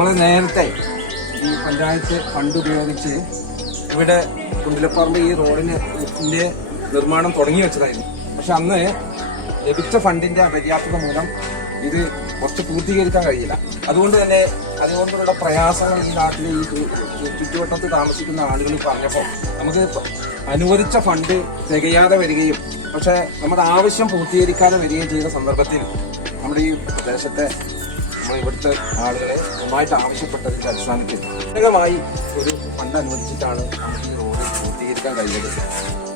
നമ്മൾ നേരത്തെ ഈ പഞ്ചായത്ത് ഫണ്ട് ഉപയോഗിച്ച് ഇവിടെ കുണ്ടിലപ്പറമ്പ് ഈ റോഡിന്റെ നിർമ്മാണം തുടങ്ങി വെച്ചതായിരുന്നു. പക്ഷെ അന്ന് ലഭിച്ച ഫണ്ടിന്റെ അപര്യാപ്തത മൂലം ഇത് കുറച്ച് പൂർത്തീകരിക്കാൻ കഴിയില്ല. അതുകൊണ്ടുള്ള പ്രയാസങ്ങൾ ഈ നാട്ടിലെ ഈ ചുറ്റുവട്ടത്ത് താമസിക്കുന്ന ആളുകൾ പറഞ്ഞപ്പോൾ നമുക്ക് അനുവദിച്ച ഫണ്ട് തികയാതെ വരികയും പക്ഷെ നമ്മുടെ ആവശ്യം പൂർത്തീകരിക്കാതെ വരികയും ചെയ്ത സന്ദർഭത്തിൽ നമ്മുടെ ഈ പ്രദേശത്തെ ഇവിടുത്തെ ആളുകളെ നന്നായിട്ട് ആവശ്യപ്പെട്ടതിന്റെ അടിസ്ഥാനത്തിൽ പ്രത്യേകമായി ഒരു ഫണ്ട് അനുവദിച്ചിട്ടാണ് നമുക്ക് ഈ റോഡ് പൂർത്തീകരിക്കാൻ കഴിയുന്നത്.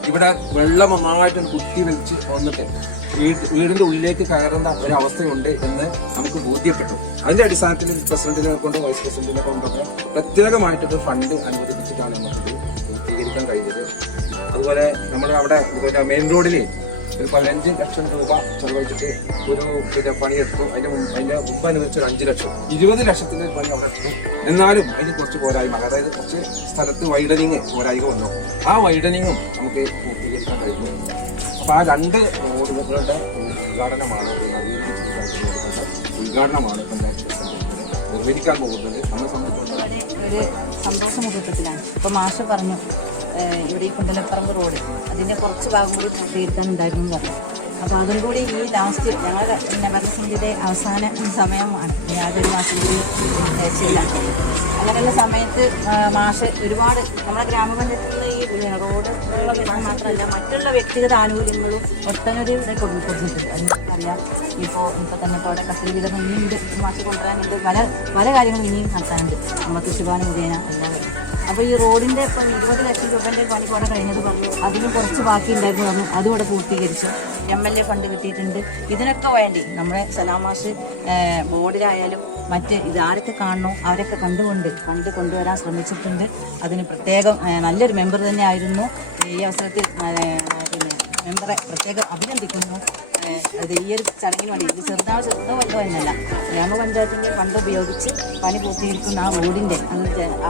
ഇവിടെ വെള്ളം നന്നായിട്ട് കുത്തി വലിച്ച് വന്നിട്ട് വീടിന്റെ ഉള്ളിലേക്ക് കയറുന്ന ഒരവസ്ഥയുണ്ട് എന്ന് നമുക്ക് ബോധ്യപ്പെട്ടു. അതിന്റെ അടിസ്ഥാനത്തിൽ പ്രസിഡന്റിനെ കൊണ്ടോ വൈസ് പ്രസിഡന്റിനെ കൊണ്ടൊക്കെ പ്രത്യേകമായിട്ടൊരു ഫണ്ട് അനുവദിപ്പിച്ചിട്ടാണ് നമുക്കിത് പൂർത്തീകരിക്കാൻ കഴിഞ്ഞത്. അതുപോലെ നമ്മുടെ അവിടെ മെയിൻ റോഡിൽ ഒരു 15 ലക്ഷം രൂപ ചെലവഴിച്ചിട്ട് ഒരു പണിയെടുത്തു. അതിന്റെ മുമ്പ് അനുവദിച്ച ഒരു 5 ലക്ഷം 20 ലക്ഷത്തിന്റെ പണി അവിടെ എടുത്തു. എന്നാലും അതിന് കുറച്ച് പോരായ്മ, അതായത് കുറച്ച് സ്ഥലത്ത് വൈഡനിങ് പോരായ്മ വന്നു. ആ വൈഡനിങ്ങും നമുക്ക് പൂർത്തീകരിക്കാൻ കഴിഞ്ഞു. അപ്പൊ ആ 2 റോഡുകളുടെ ഉദ്ഘാടനമാണ് പഞ്ചായത്ത് നിർവഹിക്കാൻ പോകുന്നത്. നമ്മളെ സംബന്ധിച്ചിടത്തോളം ഒരു സന്തോഷ മുഹൂർത്തത്തിലാണ്. ഇപ്പൊ മാഷ് പറഞ്ഞു ഇവിടെ ഈ കുണ്ടിലപ്പറമ്പ് റോഡ് അതിന്റെ കുറച്ച് ഭാഗം കൂടി പൂർത്തീകരിക്കാനുണ്ടായിരുന്നു പറഞ്ഞു. അപ്പോൾ അതും കൂടി ഈ ലാസ്റ്റ് ഞങ്ങളുടെ ഭരണസമിതിയുടെ അവസാന സമയമാണ്, യാതൊരു മാസം കൂടി ചെയ്യില്ല. അങ്ങനെയുള്ള സമയത്ത് മാഷ് ഒരുപാട് നമ്മുടെ ഗ്രാമപഞ്ചായത്തിൽ നിന്ന് ഈ റോഡ് വെള്ളം മാത്രമല്ല മറ്റുള്ള വ്യക്തിഗത ആനുകൂല്യങ്ങളും ഒട്ടനവധി ഇവിടെ കൊടുത്തിട്ടുണ്ട്. അറിയാം, ഇപ്പോൾ തന്നെ ഇപ്പോൾ അവിടെ കസ്റ്റഡി വിതരണം ഇനിയുണ്ട്, മാഷ് കൊണ്ടുവരാനുണ്ട്, പല കാര്യങ്ങളും ഇനിയും നടത്താനുണ്ട് നമ്മൾ കൃഷിഭവൻ മുഖേന എല്ലാവരും. അപ്പോൾ ഈ റോഡിൻ്റെ ഇപ്പം 20 ലക്ഷം രൂപേൻ്റെ പണി കൂടെ കഴിഞ്ഞത് പറഞ്ഞു, അതിന് കുറച്ച് ബാക്കി ഉണ്ടായിരുന്നു പറഞ്ഞു, അതുകൂടെ പൂർത്തീകരിച്ചു. MLA ഫണ്ട് കിട്ടിയിട്ടുണ്ട്. ഇതിനൊക്കെ വേണ്ടി നമ്മുടെ സലാമാഷ് ബോർഡിലായാലും മറ്റ് ഇതാരൊക്കെ കാണണോ അവരൊക്കെ കണ്ടുകൊണ്ട് ഫണ്ട് കൊണ്ടുവരാൻ ശ്രമിച്ചിട്ടുണ്ട്. അതിന് പ്രത്യേകം നല്ലൊരു മെമ്പർ തന്നെ ആയിരുന്നു. ഈ അവസരത്തിൽ മെമ്പറെ പ്രത്യേകം അഭിനന്ദിക്കുന്നു. അത് ഈ ഒരു ചടങ്ങിന് വേണ്ടി ഇത് ചെറുതോ വലുതോ എന്നല്ല, ഗ്രാമപഞ്ചായത്തിൻ്റെ ഫണ്ട് ഉപയോഗിച്ച് പണി പൂർത്തീകരിക്കുന്ന ആ റോഡിൻ്റെ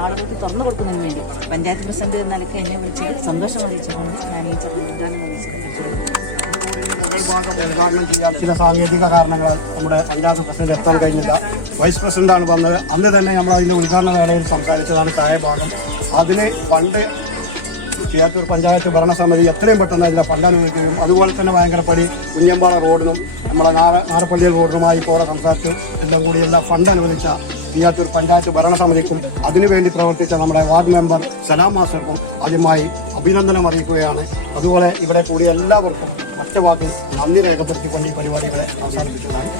ആളുകൾക്ക് തുറന്നു കൊടുക്കുന്നതിന് വേണ്ടി പഞ്ചായത്ത് പ്രസിഡന്റ് എന്ന നിലയ്ക്ക് എന്നെ വിളിച്ചത് സന്തോഷം അറിയിച്ചുകൊണ്ട് ഞാൻ ഈ ചടങ്ങ് ഉദ്ഘാടനം ഉദ്ഘാടനം ചെയ്യാൻ ചില സാങ്കേതിക കാരണങ്ങളാൽ നമ്മുടെ പഞ്ചായത്ത് പ്രസിഡന്റ് എത്താൻ കഴിഞ്ഞില്ല. വൈസ് പ്രസിഡന്റാണ് വന്നത്. അന്ന് തന്നെ നമ്മൾ അതിൻ്റെ ഉദ്ഘാടന വേളയിൽ സംസാരിച്ചതാണ് താഴെ ഭാഗം. അതിന് ഫണ്ട് കിയാറ്റൂർ പഞ്ചായത്ത് ഭരണസമിതി എത്രയും പെട്ടെന്ന് അതിലെ ഫണ്ട് അനുവദിക്കുകയും അതുപോലെ തന്നെ ഭയങ്കരപ്പടി കുഞ്ഞമ്പാറ റോഡിനും നമ്മളെ നാറപ്പള്ളിയൽ റോഡിനുമായി ഇപ്പോൾ സംസാരിച്ചു എല്ലാം കൂടി എല്ലാ ഫണ്ട് അനുവദിച്ച കിയാറ്റൂർ പഞ്ചായത്ത് ഭരണസമിതിക്കും അതിനുവേണ്ടി പ്രവർത്തിച്ച നമ്മുടെ വാർഡ് മെമ്പർ സലാം മാസ്റ്റർക്കും ആദ്യമായി അഭിനന്ദനം അറിയിക്കുകയാണ്. അതുപോലെ ഇവിടെ കൂടിയ എല്ലാവർക്കും ഒറ്റ വാക്കിൽ നന്ദി രേഖപ്പെടുത്തിക്കൊണ്ട് ഈ പരിപാടികളെ അവസാനിപ്പിക്കുന്നതാണ്.